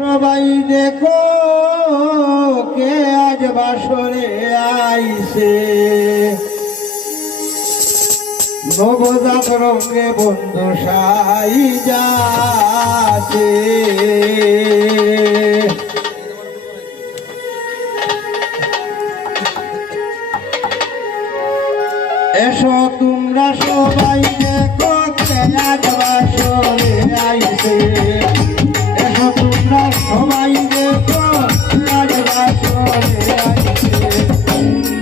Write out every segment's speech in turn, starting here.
সবাই দেখো কে আজ বাসরে আইছে, নবজাত রঙে বন্ধু সাই যাচ্ছে। এসো তোমরা সবাই দেখো কে আজ বাসরে আইছে, এসো তোমরা সবাই দেখো আজ বাসরে আইছে,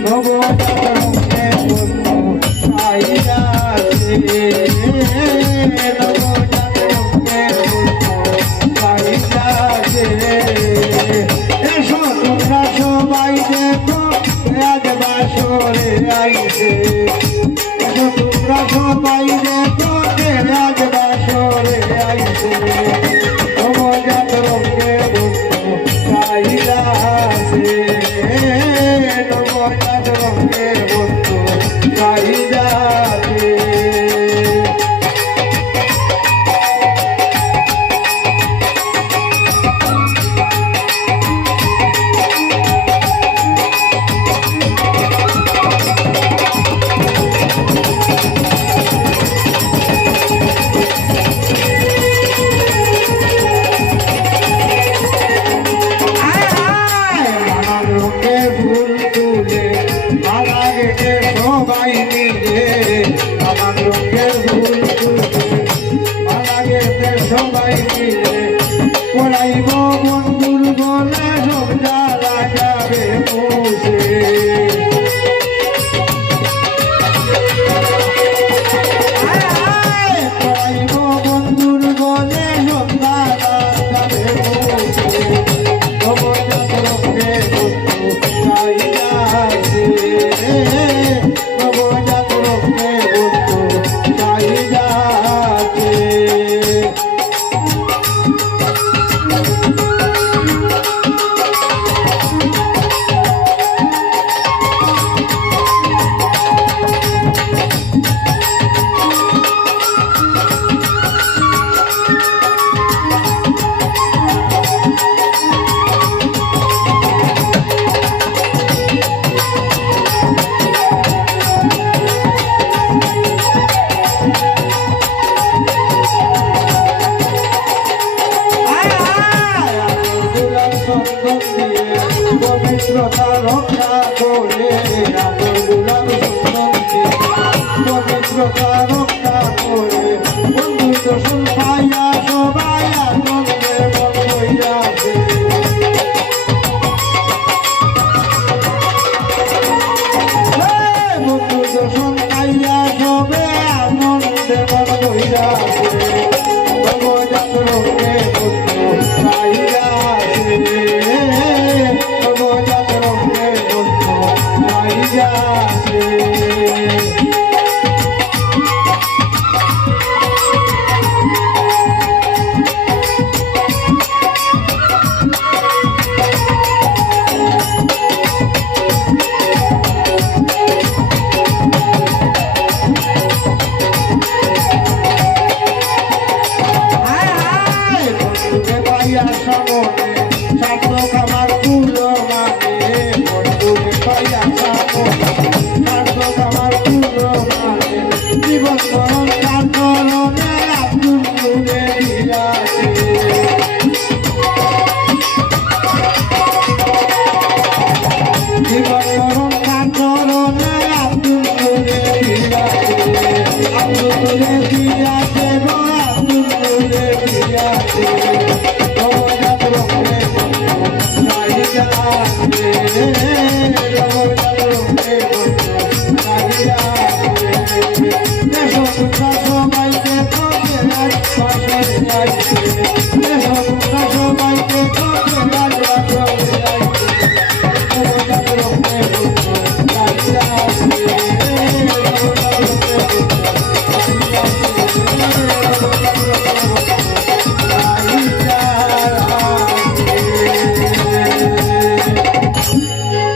নবজাত রঙে বন্ধু সাই যাচ্ছে, নবজাত রঙে বন্ধু সাই যাচ্ছে। এসো তোমরা সবাই দেখো আজ বাসরে আইছে, এসো তোমরা সবাই দেখো আজ বাসরে আইছে, নবজাত রঙে বন্ধু সাই যাচ্ছে, নবজাত রঙে বন্ধু সাই যাচ্ছে। সবাই মিলে আমার রঙের ভুল মালা গেতে সবাই মিলে পড়াইব বন্ধুর বলে সব জ্বালা যাবে মুছে। পড়াইব বন্ধুর বলে সব জ্বালা যাবে মুছে, নবজাত রঙে বন্ধু সাই যাচ্ছে, নবজাত রঙে বন্ধু সাই যাচ্ছে। পবিত্রতা রক্ষা করে আদর গুলাম সুন্দর পবিত্রতা রক্ষা করে বন্ধু দর্শন পাইয়া সবাই আনন্দে মন হইয়াছে। বন্ধু দর্শন পাইয়া সবে আনন্দে মন হইয়াছে, নবজাত রঙে বন্ধু সাই যাচ্ছে, নবজাত রঙে বন্ধু সাই যাচ্ছে। সার্থক আমার পুরো মানে বন্ধুকে পাইয়া সার্থক আমার পুরো মানে জীবন মরণ তার চরণে আব্দুল তুলে দিয়াছে। জীবন মরণ তার চরণে আব্দুল তুলে দিয়াছে, আব্দুল তুলে দিয়াছে গো আব্দুল তুলে দিয়াছে, নবজাত রঙে বন্ধু সাই যাচ্ছে, নবজাত রঙে বন্ধু সাই যাচ্ছে। এসো তোমরা সবাই দেখো কে আজ বাসরে আইছে, এসো তোমরা সবাই দেখো কে আজ